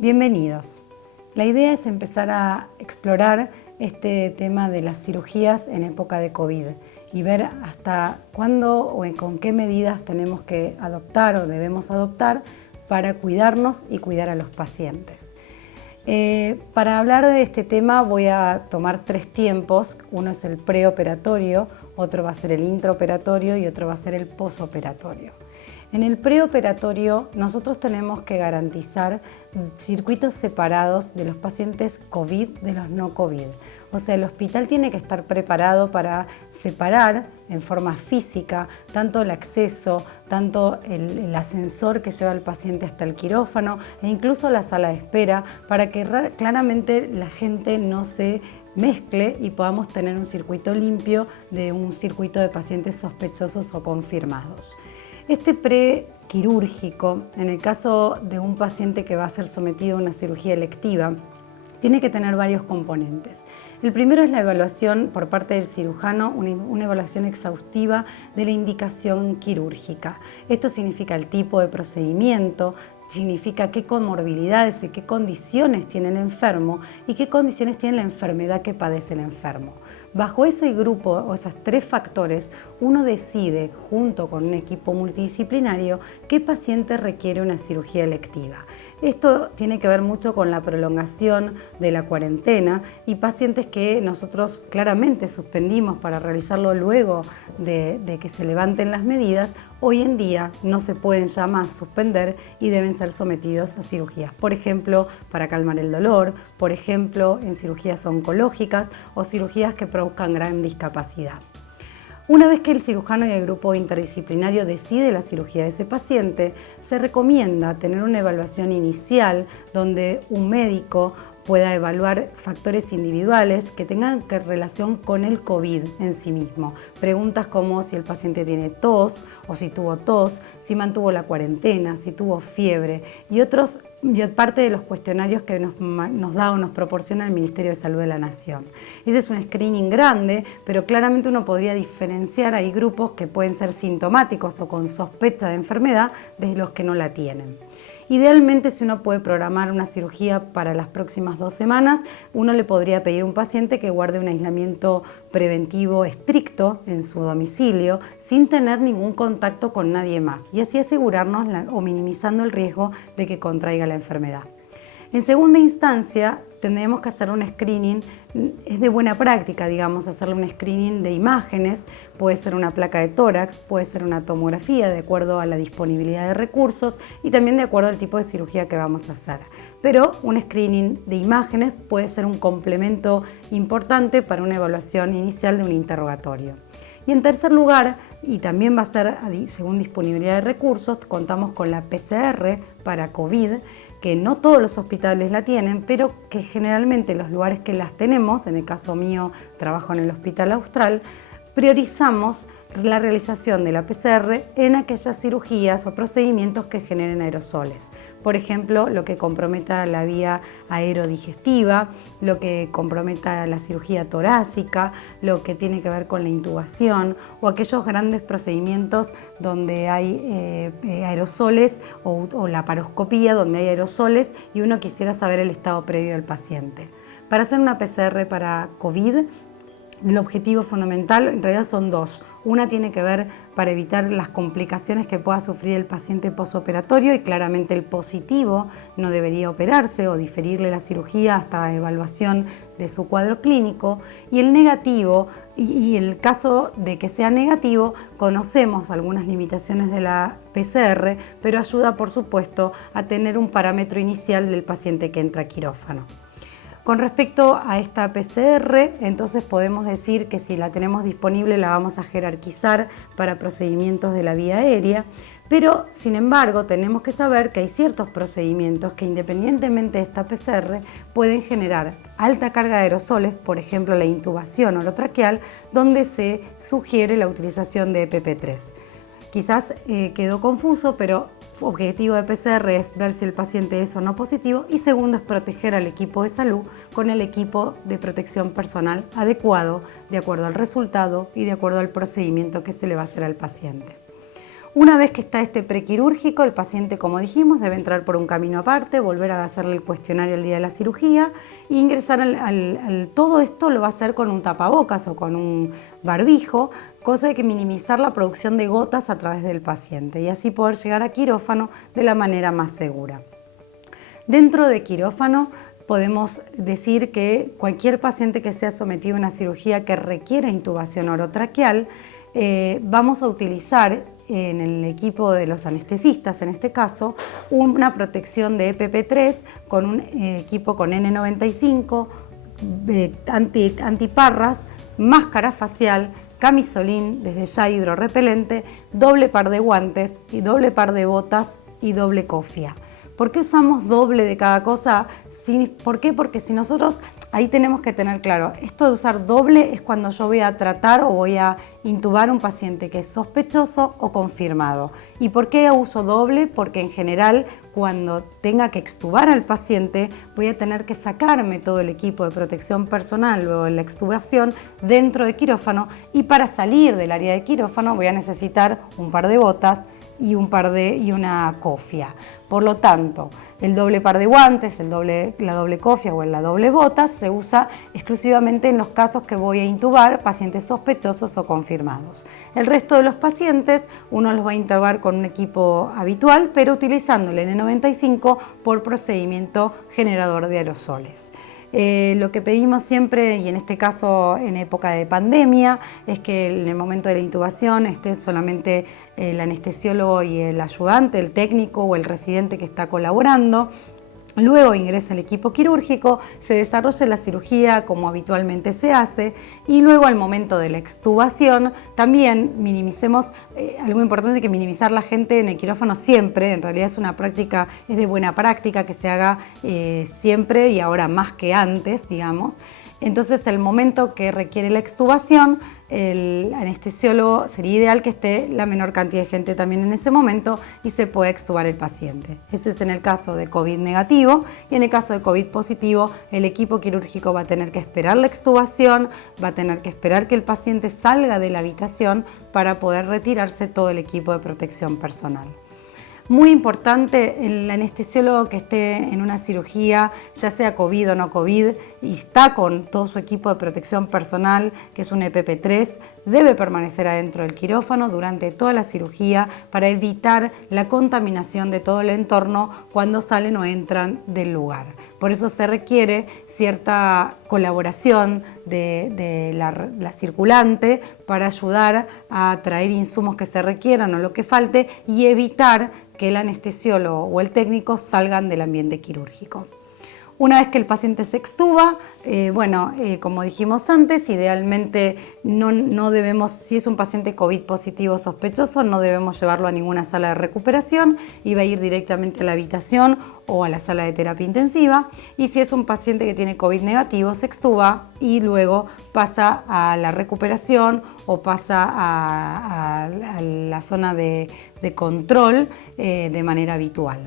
Bienvenidos. La idea es empezar a explorar este tema de las cirugías en época de COVID y ver hasta cuándo o con qué medidas tenemos que adoptar o debemos adoptar para cuidarnos y cuidar a los pacientes. Para hablar de este tema voy a tomar 3 tiempos. Uno es el preoperatorio, otro va a ser el intraoperatorio y otro va a ser el posoperatorio. En el preoperatorio nosotros tenemos que garantizar circuitos separados de los pacientes COVID de los no COVID. O sea, el hospital tiene que estar preparado para separar en forma física tanto el acceso, tanto el ascensor que lleva al paciente hasta el quirófano e incluso la sala de espera para que claramente la gente no se mezcle y podamos tener un circuito limpio de un circuito de pacientes sospechosos o confirmados. Este prequirúrgico, en el caso de un paciente que va a ser sometido a una cirugía electiva, tiene que tener varios componentes. El primero es la evaluación por parte del cirujano, una evaluación exhaustiva de la indicación quirúrgica. Esto significa el tipo de procedimiento, significa qué comorbilidades y qué condiciones tiene el enfermo y qué condiciones tiene la enfermedad que padece el enfermo. Bajo ese grupo o esos 3 factores, uno decide, junto con un equipo multidisciplinario, qué paciente requiere una cirugía electiva. Esto tiene que ver mucho con la prolongación de la cuarentena y pacientes que nosotros claramente suspendimos para realizarlo luego de que se levanten las medidas. Hoy en día no se pueden ya más suspender y deben ser sometidos a cirugías. Por ejemplo, para calmar el dolor, por ejemplo, en cirugías oncológicas o cirugías que produzcan gran discapacidad. Una vez que el cirujano y el grupo interdisciplinario decide la cirugía de ese paciente, se recomienda tener una evaluación inicial donde un médico pueda evaluar factores individuales que tengan relación con el COVID en sí mismo. Preguntas como si el paciente tiene tos o si tuvo tos, si mantuvo la cuarentena, si tuvo fiebre y parte de los cuestionarios que nos da o nos proporciona el Ministerio de Salud de la Nación. Ese es un screening grande, pero claramente uno podría diferenciar. Hay grupos que pueden ser sintomáticos o con sospecha de enfermedad de los que no la tienen. Idealmente, si uno puede programar una cirugía para las próximas 2 semanas, uno le podría pedir a un paciente que guarde un aislamiento preventivo estricto en su domicilio sin tener ningún contacto con nadie más y así asegurarnos o minimizando el riesgo de que contraiga la enfermedad. En segunda instancia, tendremos que hacer un screening, es de buena práctica, digamos, hacerle un screening de imágenes, puede ser una placa de tórax, puede ser una tomografía de acuerdo a la disponibilidad de recursos y también de acuerdo al tipo de cirugía que vamos a hacer. Pero un screening de imágenes puede ser un complemento importante para una evaluación inicial de un interrogatorio. Y en tercer lugar, y también va a ser según disponibilidad de recursos, contamos con la PCR para COVID, que no todos los hospitales la tienen, pero que generalmente los lugares que las tenemos, en el caso mío trabajo en el Hospital Austral, priorizamos la realización de la PCR en aquellas cirugías o procedimientos que generen aerosoles. Por ejemplo, lo que comprometa la vía aerodigestiva, lo que comprometa la cirugía torácica, lo que tiene que ver con la intubación o aquellos grandes procedimientos donde hay aerosoles o laparoscopía donde hay aerosoles y uno quisiera saber el estado previo del paciente. Para hacer una PCR para COVID, el objetivo fundamental en realidad son 2. Una tiene que ver para evitar las complicaciones que pueda sufrir el paciente posoperatorio y claramente el positivo no debería operarse o diferirle la cirugía hasta la evaluación de su cuadro clínico. Y el negativo, y en el caso de que sea negativo, conocemos algunas limitaciones de la PCR, pero ayuda por supuesto a tener un parámetro inicial del paciente que entra a quirófano. Con respecto a esta PCR, entonces podemos decir que si la tenemos disponible la vamos a jerarquizar para procedimientos de la vía aérea, pero sin embargo tenemos que saber que hay ciertos procedimientos que independientemente de esta PCR pueden generar alta carga de aerosoles, por ejemplo la intubación orotraqueal, donde se sugiere la utilización de EPP3. Quizás quedó confuso, pero objetivo de PCR es ver si el paciente es o no positivo y segundo es proteger al equipo de salud con el equipo de protección personal adecuado de acuerdo al resultado y de acuerdo al procedimiento que se le va a hacer al paciente. Una vez que está este prequirúrgico, el paciente, como dijimos, debe entrar por un camino aparte, volver a hacerle el cuestionario el día de la cirugía e ingresar todo esto lo va a hacer con un tapabocas o con un barbijo, cosa de que minimizar la producción de gotas a través del paciente y así poder llegar a quirófano de la manera más segura. Dentro de quirófano podemos decir que cualquier paciente que sea sometido a una cirugía que requiera intubación orotraqueal, vamos a utilizar en el equipo de los anestesistas, en este caso, una protección de EPP3 con un equipo con N95, antiparras, máscara facial, camisolín, desde ya hidrorrepelente, doble par de guantes y doble par de botas y doble cofia. ¿Por qué usamos doble de cada cosa? ¿Por qué? Porque si nosotros, ahí tenemos que tener claro, esto de usar doble es cuando yo voy a tratar o voy a intubar a un paciente que es sospechoso o confirmado. ¿Y por qué uso doble? Porque en general cuando tenga que extubar al paciente voy a tener que sacarme todo el equipo de protección personal luego de la extubación dentro de quirófano y para salir del área de quirófano voy a necesitar un par de botas y una cofia. Por lo tanto, el doble par de guantes, la doble cofia o la doble botas se usa exclusivamente en los casos que voy a intubar pacientes sospechosos o confirmados. El resto de los pacientes uno los va a intubar con un equipo habitual, pero utilizando el N95 por procedimiento generador de aerosoles. Lo que pedimos siempre, y en este caso en época de pandemia, es que en el momento de la intubación esté solamente el anestesiólogo y el ayudante, el técnico o el residente que está colaborando. Luego ingresa el equipo quirúrgico, se desarrolla la cirugía como habitualmente se hace y luego al momento de la extubación también minimicemos, algo importante que minimizar la gente en el quirófano siempre, en realidad es una práctica, es de buena práctica que se haga siempre y ahora más que antes, digamos. Entonces, el momento que requiere la extubación, el anestesiólogo sería ideal que esté la menor cantidad de gente también en ese momento y se pueda extubar el paciente. Ese es en el caso de COVID negativo y en el caso de COVID positivo, el equipo quirúrgico va a tener que esperar la extubación, va a tener que esperar que el paciente salga de la habitación para poder retirarse todo el equipo de protección personal. Muy importante, el anestesiólogo que esté en una cirugía, ya sea COVID o no COVID, y está con todo su equipo de protección personal, que es un EPP3, debe permanecer adentro del quirófano durante toda la cirugía para evitar la contaminación de todo el entorno cuando salen o entran del lugar. Por eso se requiere cierta colaboración de la circulante para ayudar a traer insumos que se requieran o lo que falte y evitar que el anestesiólogo o el técnico salgan del ambiente quirúrgico. Una vez que el paciente se extuba, como dijimos antes, idealmente no debemos, si es un paciente COVID positivo sospechoso, no debemos llevarlo a ninguna sala de recuperación y va a ir directamente a la habitación o a la sala de terapia intensiva. Y si es un paciente que tiene COVID negativo, se extuba y luego pasa a la recuperación o pasa a la zona de control de manera habitual.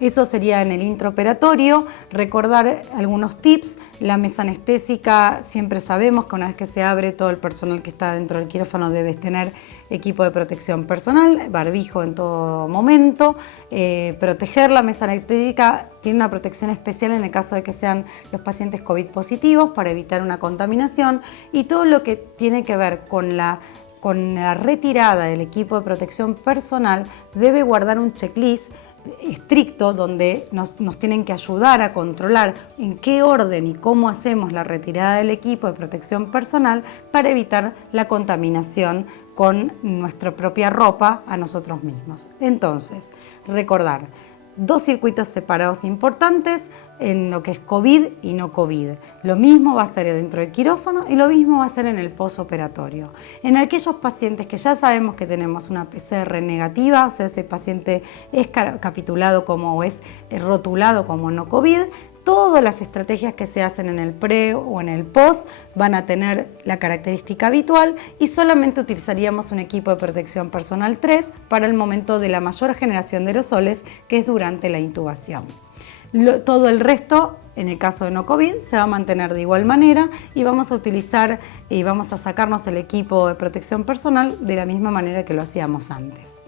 Eso sería en el intraoperatorio. Recordar algunos tips. La mesa anestésica, siempre sabemos que una vez que se abre, todo el personal que está dentro del quirófano debe tener equipo de protección personal, barbijo en todo momento. Proteger la mesa anestésica tiene una protección especial en el caso de que sean los pacientes COVID positivos para evitar una contaminación. Y todo lo que tiene que ver con la retirada del equipo de protección personal debe guardar un checklist estricto donde nos tienen que ayudar a controlar en qué orden y cómo hacemos la retirada del equipo de protección personal para evitar la contaminación con nuestra propia ropa a nosotros mismos. Entonces, recordar, 2 circuitos separados importantes en lo que es COVID y no COVID. Lo mismo va a ser dentro del quirófano y lo mismo va a ser en el posoperatorio. En aquellos pacientes que ya sabemos que tenemos una PCR negativa, o sea, ese paciente es capitulado como o es rotulado como no COVID, todas las estrategias que se hacen en el pre o en el post van a tener la característica habitual y solamente utilizaríamos un equipo de protección personal 3 para el momento de la mayor generación de aerosoles, que es durante la intubación. Todo el resto, en el caso de no COVID, se va a mantener de igual manera y vamos a utilizar y vamos a sacarnos el equipo de protección personal de la misma manera que lo hacíamos antes.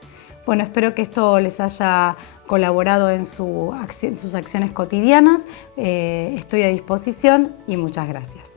Bueno, espero que esto les haya colaborado en sus acciones cotidianas. Estoy a disposición y muchas gracias.